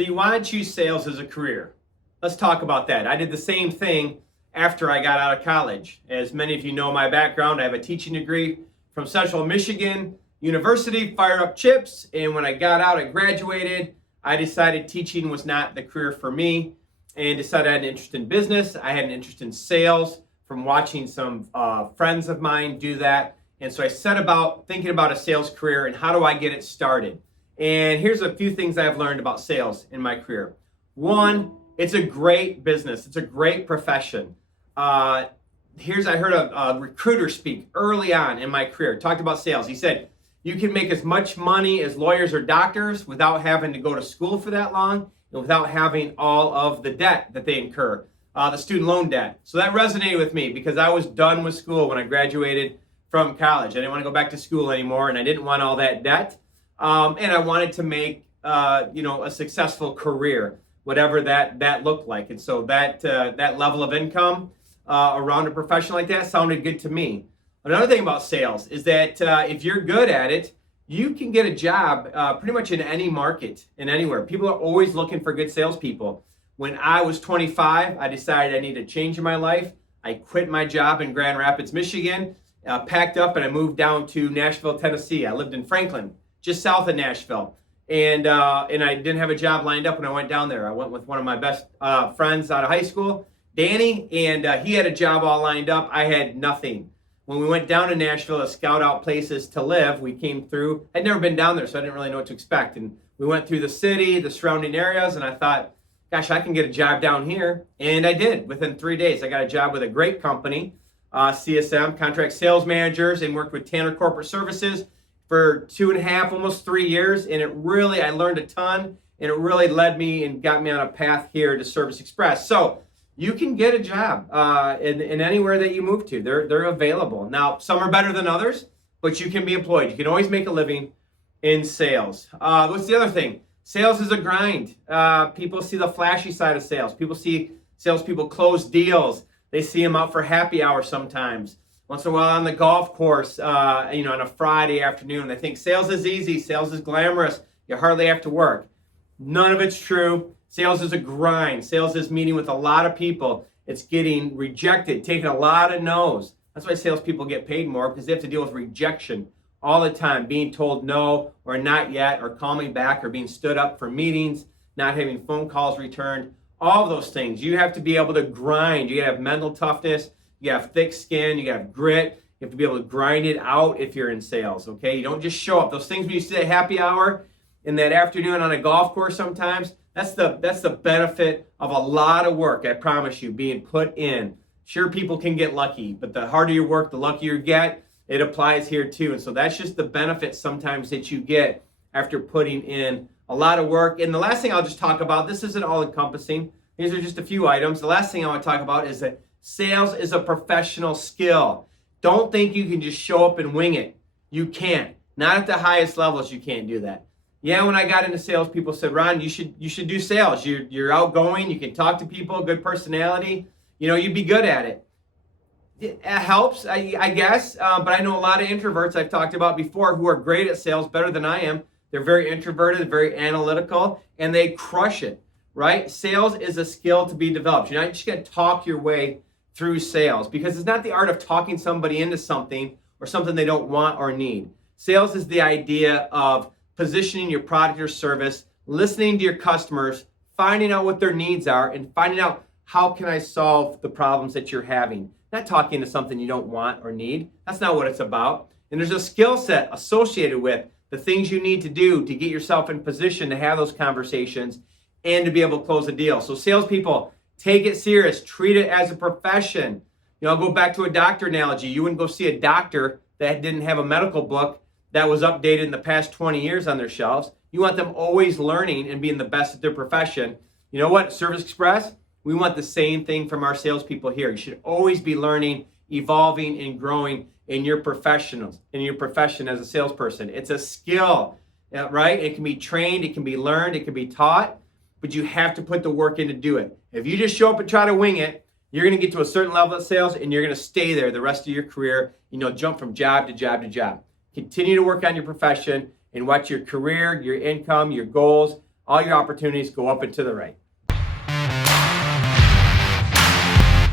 So you want to choose sales as a career. Let's talk about that. I did the same thing after I got out of college. As many of you know my background, I have a teaching degree from Central Michigan University, fired up chips, and when I got out, I graduated. I decided teaching was not the career for me and decided I had an interest in business. I had an interest in sales from watching some friends of mine do that. And so I set about thinking about a sales career and how do I get it started. And here's a few things I've learned about sales in my career. One, it's a great business. It's a great profession. I heard a recruiter speak early on in my career, talked about sales. He said, you can make as much money as lawyers or doctors without having to go to school for that long and without having all of the debt that they incur, the student loan debt. So that resonated with me because I was done with school when I graduated from college. I didn't want to go back to school anymore, and I didn't want all that debt. And I wanted to make a successful career, whatever that looked like. And so that level of income around a profession like that sounded good to me. Another thing about sales is that if you're good at it, you can get a job pretty much in any market and anywhere. People are always looking for good salespeople. When I was 25, I decided I needed to change in my life. I quit my job in Grand Rapids, Michigan, packed up, and I moved down to Nashville, Tennessee. I lived in Franklin, just south of Nashville. And I didn't have a job lined up when I went down there. I went with one of my best friends out of high school, Danny, and he had a job all lined up. I had nothing. When we went down to Nashville to scout out places to live, we came through. I'd never been down there, so I didn't really know what to expect. And we went through the city, the surrounding areas, and I thought, gosh, I can get a job down here. And I did. Within 3 days, I got a job with a great company, CSM, Contract Sales Managers, and worked with Tanner Corporate Services for 2.5, almost 3 years. And I learned a ton, and it really led me and got me on a path here to Service Express. So you can get a job in anywhere that you move to. They're available. Now, some are better than others, but you can be employed. You can always make a living in sales. What's the other thing? Sales is a grind. People see the flashy side of sales. People see salespeople close deals. They see them out for happy hour sometimes. Once in a while on the golf course, on a Friday afternoon. They think sales is easy. Sales is glamorous. You hardly have to work. None of it's true. Sales is a grind. Sales is meeting with a lot of people. It's getting rejected, taking a lot of no's. That's why salespeople get paid more, because they have to deal with rejection all the time, being told no or not yet or call me back or being stood up for meetings, not having phone calls returned, all of those things. You have to be able to grind. You gotta have mental toughness. You gotta have thick skin. You gotta have grit. You have to be able to grind it out if you're in sales, okay? You don't just show up. Those things when you see a happy hour in that afternoon on a golf course sometimes, that's the benefit of a lot of work, I promise you, being put in. Sure, people can get lucky, but the harder you work, the luckier you get. It applies here too. And so that's just the benefit sometimes that you get after putting in a lot of work. And the last thing I'll just talk about, this isn't all encompassing. These are just a few items. The last thing I want to talk about is that sales is a professional skill. Don't think you can just show up and wing it. You can't. Not at the highest levels, you can't do that. Yeah, when I got into sales, people said, Ron, you should do sales. You're outgoing, you can talk to people, good personality, you'd be good at it. It helps, I guess, but I know a lot of introverts I've talked about before who are great at sales, better than I am. They're very introverted, very analytical, and they crush it, right? Sales is a skill to be developed. You're not just going to talk your way through sales, because it's not the art of talking somebody into something or something they don't want or need. Sales is the idea of positioning your product or service, listening to your customers, finding out what their needs are, and finding out how can I solve the problems that you're having. Not talking to something you don't want or need. That's not what it's about. And there's a skill set associated with the things you need to do to get yourself in position to have those conversations and to be able to close a deal. So salespeople, take it serious. Treat it as a profession. I'll go back to a doctor analogy. You wouldn't go see a doctor that didn't have a medical book that was updated in the past 20 years on their shelves. You want them always learning and being the best at their profession. You know what? Service Express, we want the same thing from our salespeople here. You should always be learning, evolving, and growing in your profession as a salesperson. It's a skill, right? It can be trained, it can be learned, it can be taught, but you have to put the work in to do it. If you just show up and try to wing it, you're going to get to a certain level of sales and you're going to stay there the rest of your career. Jump from job to job to job. Continue to work on your profession and watch your career, your income, your goals all your opportunities go up and to the right.